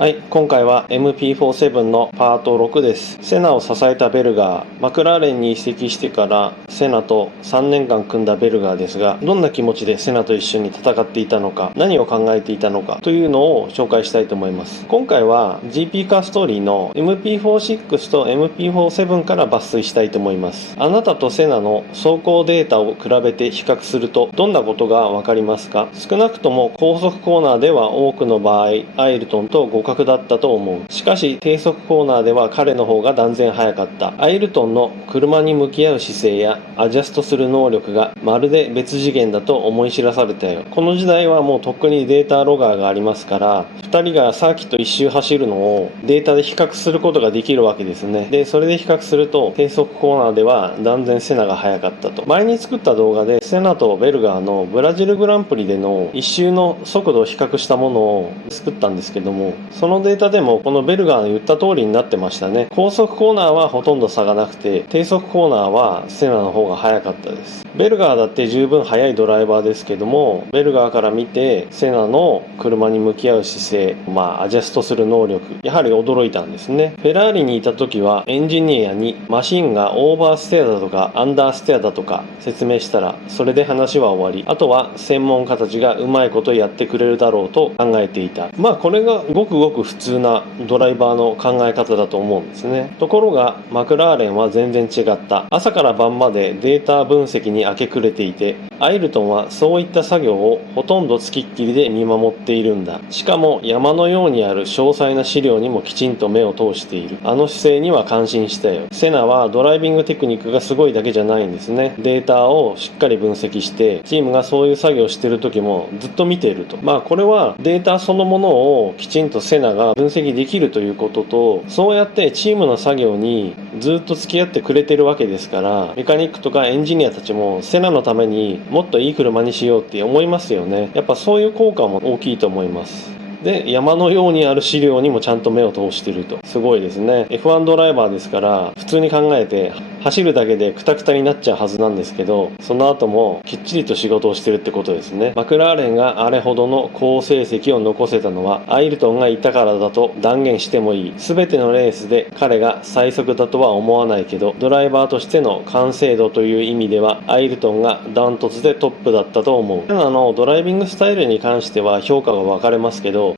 はい、今回は MP47 のパート6です。セナを支えたベルガー、マクラーレンに移籍してからセナと3年間組んだベルガーですが、どんな気持ちでセナと一緒に戦っていたのか、何を考えていたのかというのを紹介したいと思います。今回は GP カーストーリーの MP46 と MP47 から抜粋したいと思います。あなたとセナの走行データを比べて比較するとどんなことがわかりますか？少なくとも高速コーナーでは多くの場合、アイルトンと互角だったと思う。しかし低速コーナーでは彼の方が断然速かった。アイルトンの車に向き合う姿勢やアジャストする能力がまるで別次元だと思い知らされたよ。この時代はもうとっくにデータロガーがありますから、2人がサーキット一周走るのをデータで比較することができるわけですね。で、それで比較すると低速コーナーでは断然セナが速かったと。前に作った動画でセナとベルガーのブラジルグランプリでの一周の速度を比較したものを作ったんですけども、そのデータでもこのベルガーの言った通りになってましたね。高速コーナーはほとんど差がなくて、低速コーナーはセナの方が速かったです。ベルガーだって十分速いドライバーですけども、ベルガーから見てセナの車に向き合う姿勢、アジャストする能力、やはり驚いたんですね。フェラーリにいた時はエンジニアにマシンがオーバーステアだとかアンダーステアだとか説明したら、それで話は終わり、あとは専門家たちがうまいことやってくれるだろうと考えていた。これがごくごく普通なドライバーの考え方だと思うんですね。ところがマクラーレンは全然違った。朝から晩までデータ分析に明け暮れていて、アイルトンはそういった作業をほとんど付きっきりで見守っているんだ。しかも山のようにある詳細な資料にもきちんと目を通している。あの姿勢には感心したよ。セナはドライビングテクニックがすごいだけじゃないんですね。データをしっかり分析してチームがそういう作業をしている時もずっと見ていると。これはデータそのものをきちんとセナが分析できるということと、そうやってチームの作業にずっと付き合ってくれてるわけですから、メカニックとかエンジニアたちもセナのためにもっといい車にしようって思いますよね。やっぱそういう効果も大きいと思います。で、山のようにある資料にもちゃんと目を通していると。すごいですね。F1 ドライバーですから、普通に考えて走るだけでクタクタになっちゃうはずなんですけど、その後もきっちりと仕事をしてるってことですね。マクラーレンがあれほどの好成績を残せたのはアイルトンがいたからだと断言してもいい。全てのレースで彼が最速だとは思わないけど、ドライバーとしての完成度という意味ではアイルトンがダントツでトップだったと思う。セナのドライビングスタイルに関しては評価が分かれますけど、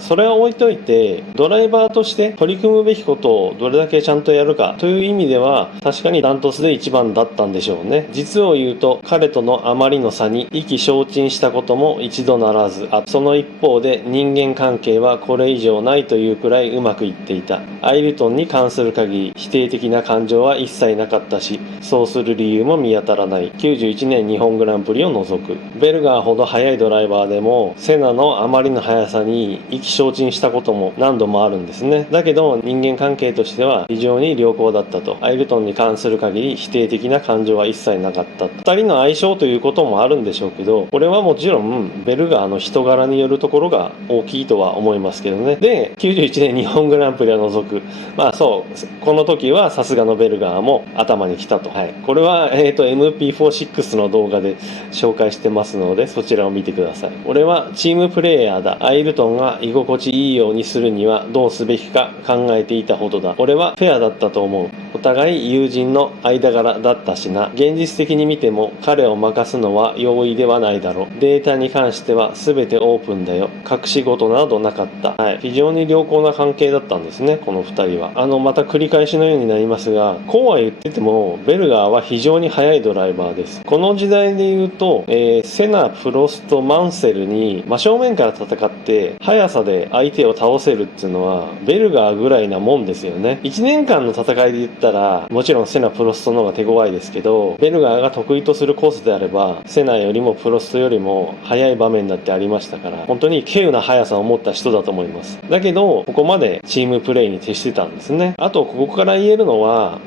それは置いといて、ドライバーとして取り組むべきことをどれだけちゃんとやるかという意味では確かにダントツで一番だったんでしょうね。実を言うと彼とのあまりの差に意気消沈したことも一度ならず、その一方で人間関係はこれ以上ないというくらいうまくいっていた。アイルトンに関する限り否定的な感情は一切なかったし、そうする理由も見当たらない。91年日本グランプリを除く。ベルガーほど速いドライバーでもセナのあまりの速さに意気消沈したことも何度もあるんですね。だけど人間関係としては非常に良好だったと。アイルトンに関する限り否定的な感情は一切なかった。2人の相性ということもあるんでしょうけど、これはもちろんベルガーの人柄によるところが大きいとは思いますけどね。で、91年日本グランプリを除く、この時はさすがのベルガーも頭に来たと。これは、MP46 の動画で紹介してますので、そちらを見てください。俺はチームプレイヤーだ。アイルトンが居心地いいようにするにはどうすべきか考えていたほどだ。俺はフェアだったと思う。お互い友人の間柄だったしな。現実的に見ても彼を任すのは容易ではないだろう。データに関しては全てオープンだよ。隠し事などなかった。非常に良好な関係だったんですね、この2人は。また繰り返しのようになりますが、こうは言っててもベルガーは非常に速いドライバーです。この時代で言うと、セナ、プロスト、マンセルに真正面から戦って速さで相手を倒せるっていうのはベルガーぐらいなもんですよね。1年間の戦いで言ったらもちろんセナ、プロストの方が手強いですけど、ベルガーが得意とするコースであればセナよりもプロストよりも速い場面だってありましたから、本当に稀有な速さを持った人だと思います。だけどここまでチームプレーに徹してたんですね。あとここから言えるのは、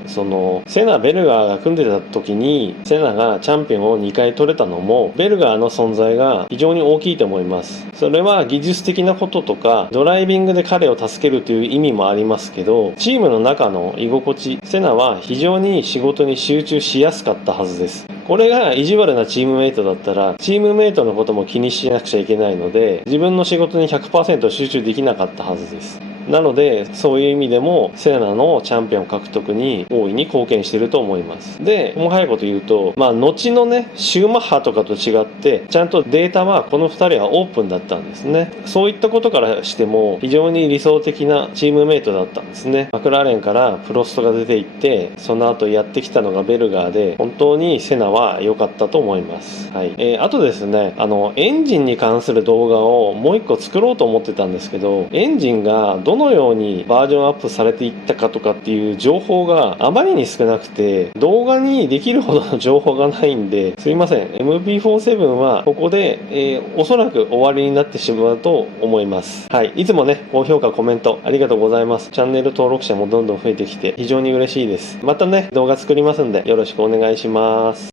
セナ、ベルガーが組んでた時にセナがチャンピオンを2回取れたのもベルガーの存在が非常に大きいと思います。それは技術的なこととかドライビングで彼を助けるという意味もありますけど、チームの中の居心地、セナは非常に仕事に集中しやすかったはずです。これが意地悪なチームメイトだったら、チームメイトのことも気にしなくちゃいけないので、自分の仕事に 100% 集中できなかったはずです。なので、そういう意味でも、セナのチャンピオン獲得に大いに貢献していると思います。で、細かいこと言うと、後のね、シューマッハとかと違って、ちゃんとデータはこの2人はオープンだったんですね。そういったことからしても、非常に理想的なチームメイトだったんですね。マクラーレンからプロストが出ていって、その後やってきたのがベルガーで、本当にセナは良かったと思います。はい。あとですね、エンジンに関する動画をもう一個作ろうと思ってたんですけど、エンジンがどのようにバージョンアップされていったかとかっていう情報があまりに少なくて、動画にできるほどの情報がないんで、すいません。MP47 はここで、おそらく終わりになってしまうと思います。はい。いつもね、高評価、コメントありがとうございます。チャンネル登録者もどんどん増えてきて非常に嬉しいです。またね、動画作りますんでよろしくお願いします。